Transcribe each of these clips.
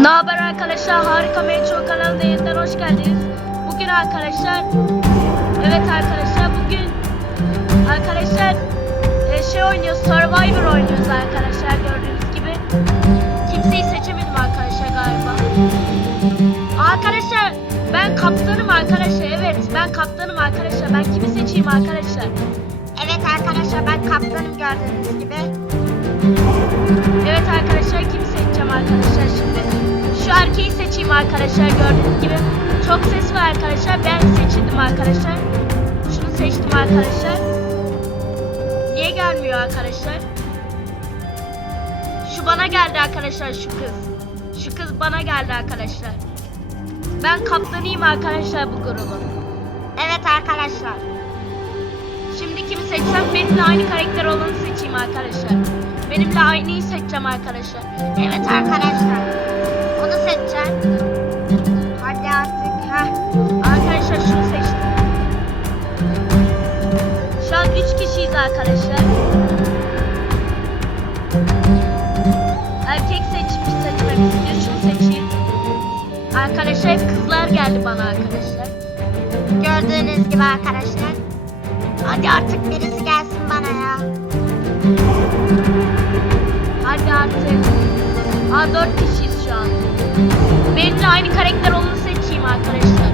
Ne haber arkadaşlar? Harika Metro kanalına yeniden hoş geldiniz. Bugün arkadaşlar, evet arkadaşlar bugün arkadaşlar e, şey oynuyoruz, Survivor oynuyoruz arkadaşlar gördüğünüz gibi. Kimseyi seçemedim arkadaşlar galiba. Arkadaşlar ben kaptanım arkadaşlar. Evet ben kaptanım arkadaşlar. Ben kimi seçeyim arkadaşlar? Evet arkadaşlar ben kaptanım gördüğünüz gibi. Evet arkadaşlar kim arkadaşlar şimdi. Şu erkeği seçeyim arkadaşlar gördüğünüz gibi. Çok ses var arkadaşlar. Ben seçildim arkadaşlar. Şunu seçtim arkadaşlar. Niye gelmiyor arkadaşlar? Şu bana geldi arkadaşlar şu kız. Şu kız bana geldi arkadaşlar. Ben kaptanıyım arkadaşlar bu grubun. Evet arkadaşlar. Şimdi kimi seçsem benimle aynı karakter olanı seçeyim arkadaşlar. Benimle aynıyı seçeceğim arkadaşlar. Evet arkadaşlar. Onu seçeceğim. Hadi artık. Heh. Arkadaşlar şunu seçtim. Şu an 3 kişiyiz arkadaşlar. Erkek seçmiş seçmek istiyor. Şunu seçeyim. Arkadaşlar hep kızlar geldi bana arkadaşlar. Gördüğünüz gibi arkadaşlar. Hadi artık birisi gelsin bana ya. Aa 4 kişiyiz şu an. Benimle aynı karakter olanı seçeyim arkadaşlar.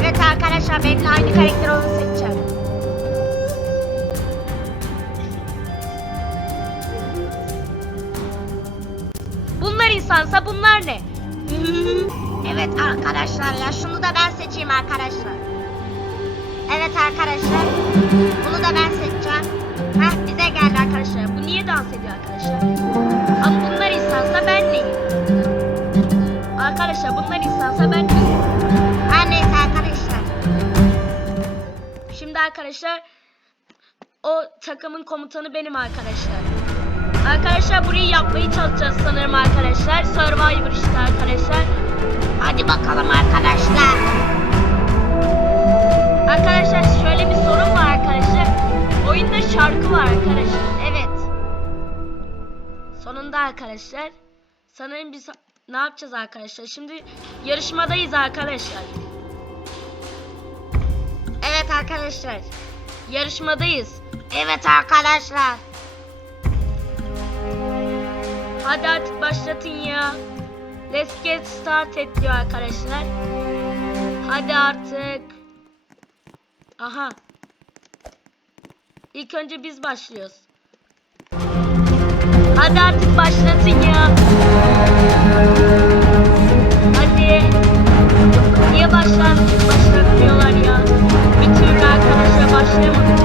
Evet arkadaşlar benimle aynı karakter onu seçeceğim. Bunlar insansa bunlar ne? Evet arkadaşlar ya şunu da ben seçeyim arkadaşlar. Evet arkadaşlar. Bunu da ben seçeceğim. Arkadaşlar o takımın komutanı benim arkadaşlar. Arkadaşlar burayı yapmayı çalışacağız sanırım arkadaşlar. Survivor işte arkadaşlar. Hadi bakalım arkadaşlar. Arkadaşlar şöyle bir sorun var arkadaşlar. Oyunda şarkı var arkadaşlar. Evet. Sonunda arkadaşlar. Sanırım biz ne yapacağız arkadaşlar? Şimdi yarışmadayız arkadaşlar. Arkadaşlar. Yarışmadayız. Evet arkadaşlar. Hadi artık başlatın ya. Let's get started diyor arkadaşlar. Hadi artık. Aha. İlk önce biz başlıyoruz. Hadi artık başlatın ya. Arkadaşlar başlayamadık.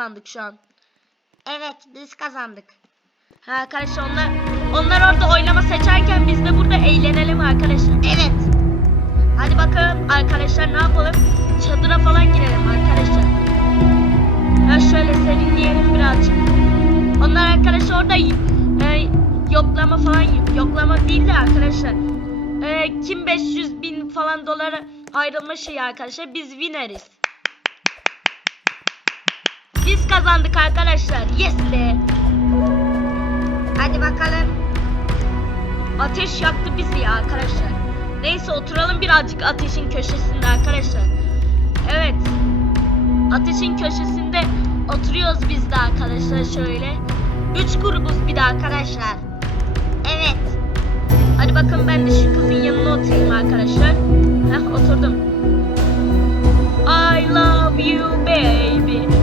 Kazandık şu an. Evet biz kazandık. Ha arkadaşlar onlar onlar orada oylama seçerken biz de burada eğlenelim arkadaşlar. Evet. Hadi bakalım arkadaşlar ne yapalım? Çadıra falan girelim arkadaşlar. Ha şöyle serinleyelim birazcık. Onlar arkadaşlar orada e, yoklama falan yoklama değil de arkadaşlar. E, kim 500 bin falan dolara ayrılma şeyi arkadaşlar biz winneriz. Kazandık arkadaşlar. Yes be. Hadi bakalım. Ateş yaktı bizi ya arkadaşlar. Neyse oturalım birazcık ateşin köşesinde arkadaşlar. Evet. Ateşin köşesinde oturuyoruz biz de arkadaşlar şöyle. Üç grubuz bir de arkadaşlar. Evet. Hadi bakın ben de şu kızın yanına oturayım arkadaşlar. Heh oturdum. I love you baby.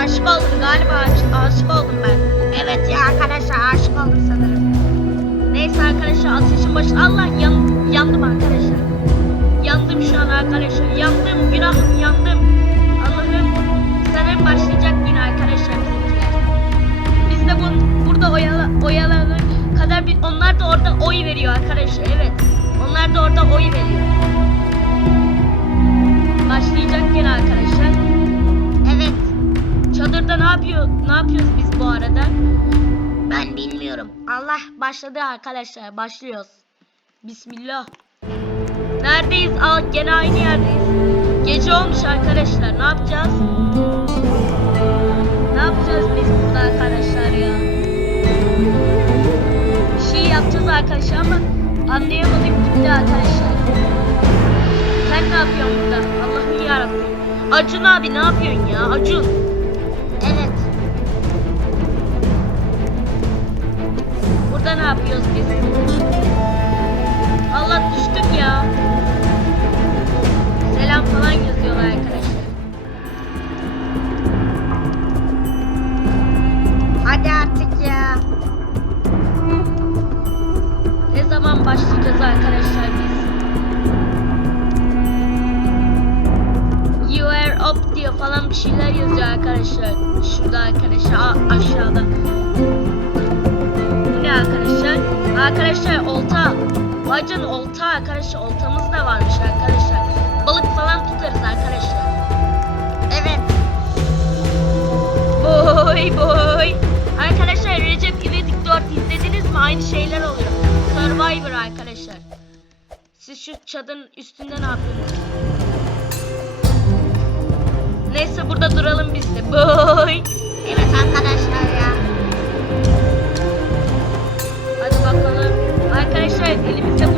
Aşık oldum galiba aşık, aşık oldum ben. Evet ya arkadaşlar aşık oldum sanırım. Neyse arkadaşlar ateşin başı Allah yan, yandım arkadaşlar. Yandım şu an arkadaşlar. Yandım günahım yandım. Allah'ım sanırım başlayacak yine arkadaşlar bizimkiler. Biz de bu, burada oyala, oyalanır kadar bir, onlar da orada oy veriyor arkadaşlar. Evet. Onlar da orada oy veriyor. Başlayacak yine arkadaşlar. Çadırda ne yapıyor? Ne yapıyoruz biz bu arada? Ben bilmiyorum. Allah başladı arkadaşlar. Başlıyoruz. Bismillah. Neredeyiz? Aa, gene aynı yerdeyiz. Gece olmuş arkadaşlar. Ne yapacağız? Ne yapacağız biz burada arkadaşlar ya? Bir şey yapacağız arkadaşlar ama anlayamadık gitti arkadaşlar. Sen ne yapıyorsun burada? Allah'ım yarabbim. Acun abi ne yapıyorsun ya? Acun. Burada ne yapıyoruz biz? Allah düştük ya. Arkadaşlar. Oltamız da varmış arkadaşlar. Balık falan tutarız arkadaşlar. Evet. Boy boy. Arkadaşlar Recep İvedik 4 izlediniz mi? Aynı şeyler oluyor. Survivor arkadaşlar. Siz şu çadırın üstünde ne yapıyorsunuz? Neyse burada duralım biz de. Boy. Evet arkadaşlar ya. Hadi bakalım. Arkadaşlar elimizde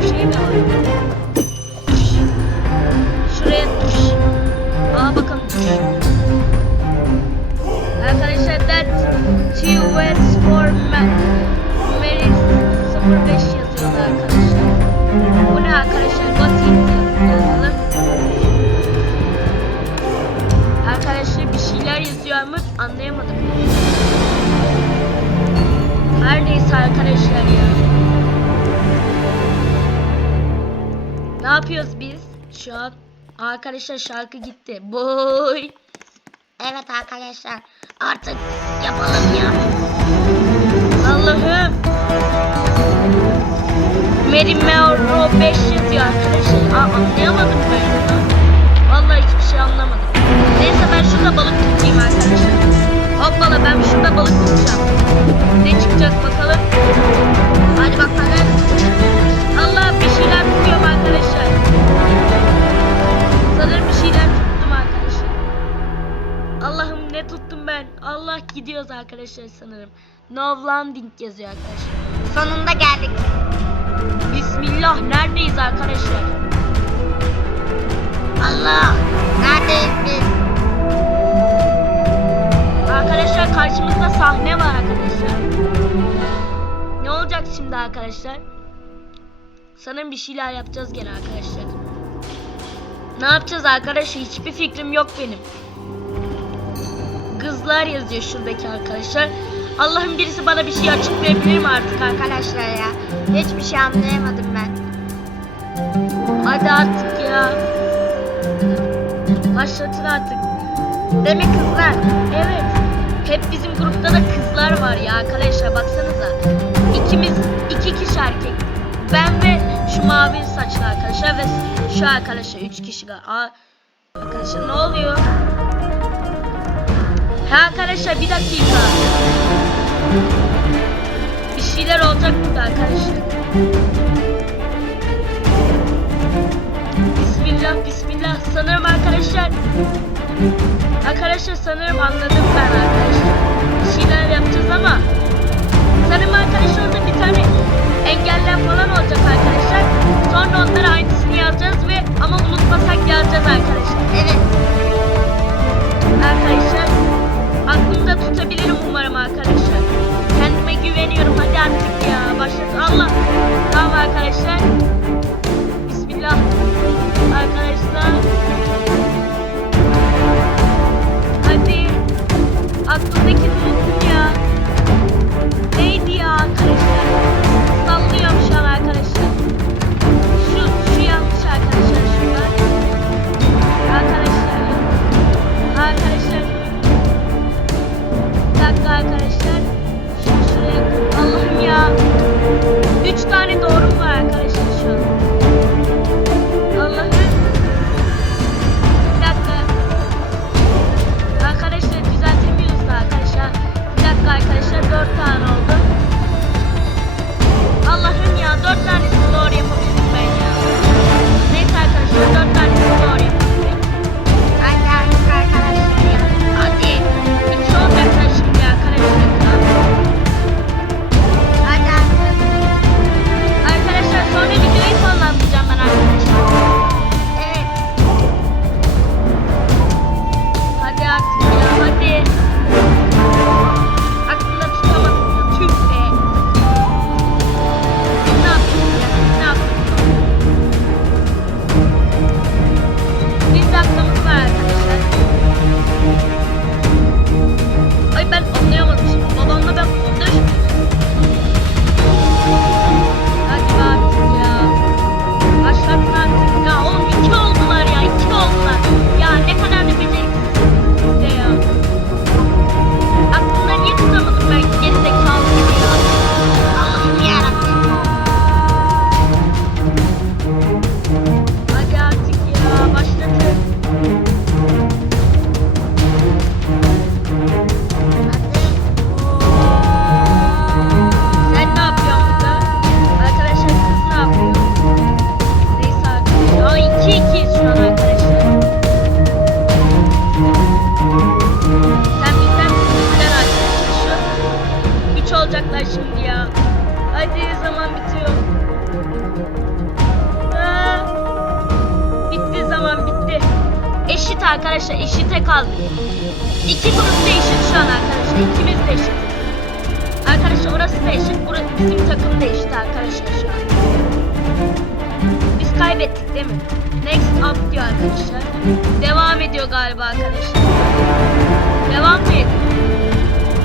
yapıyoruz biz şu an? Arkadaşlar şarkı gitti. Boy. Evet arkadaşlar. Artık yapalım ya. Allah'ım. Mary Melro 5 yazıyor arkadaşlar. Aa, anlayamadım ben ya. Vallahi hiçbir şey anlamadım. Neyse ben şurada balık tutayım arkadaşlar. Hoppala ben şurada balık tutacağım. Ne çıkacak bakalım. No landing yazıyor arkadaşlar. Sonunda geldik. Bismillah neredeyiz arkadaşlar? Allah. Neredeyiz biz? Arkadaşlar karşımızda sahne var arkadaşlar. Ne olacak şimdi arkadaşlar? Sanırım bir şeyler yapacağız gene arkadaşlar. Ne yapacağız arkadaşlar? Hiçbir fikrim yok benim. Kızlar yazıyor şuradaki arkadaşlar. Allah'ım birisi bana bir şey açıklayabilir mi artık arkadaşlar? Ya. Hiçbir şey anlayamadım ben. Hadi artık ya. Başlatın artık. Mi kızlar? Evet. Hep bizim grupta da kızlar var ya arkadaşlar baksanıza. İkimiz iki kişi erkek. Ben ve şu mavi saçlı arkadaşlar ve şu arkadaşlar üç kişi. Aa, arkadaşlar ne oluyor? Ha arkadaşlar bir dakika. Bir şeyler olacak burada arkadaşlar. Bismillah bismillah. Sanırım arkadaşlar Arkadaşlar sanırım anladım ben arkadaşlar. we can arkadaşlar eşite kaldık. İki grup da eşit şu an arkadaşlar. İkimiz de eşit. Arkadaşlar orası da eşit. Burası bizim takım da eşit arkadaşlar şu an. Biz kaybettik değil mi? Next up diyor arkadaşlar. Devam ediyor galiba arkadaşlar. Devam mı ediyor?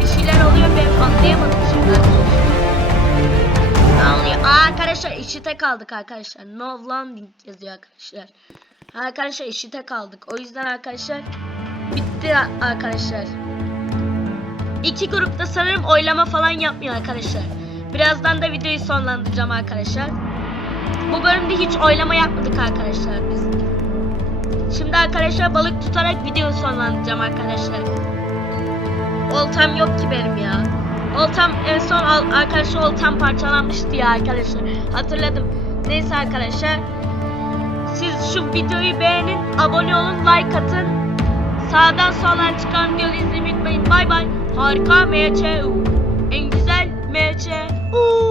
Bir şeyler oluyor ben anlayamadım şimdi arkadaşlar. Anlıyor. Aa, arkadaşlar eşite kaldık arkadaşlar. No landing yazıyor arkadaşlar. Arkadaşlar eşite kaldık. O yüzden arkadaşlar bitti arkadaşlar. İki grupta sanırım oylama falan yapmıyor arkadaşlar. Birazdan da videoyu sonlandıracağım arkadaşlar. Bu bölümde hiç oylama yapmadık arkadaşlar biz. Şimdi arkadaşlar balık tutarak videoyu sonlandıracağım arkadaşlar. Oltam yok ki benim ya. Oltam en son arkadaşlar oltam parçalanmıştı ya arkadaşlar. Hatırladım. Neyse arkadaşlar. Şu videoyu beğenin, abone olun, like atın. Sağdan soldan çıkan videoyu izlemeyi unutmayın. Bay bay. Harika MC. En güzel MC. Uuu.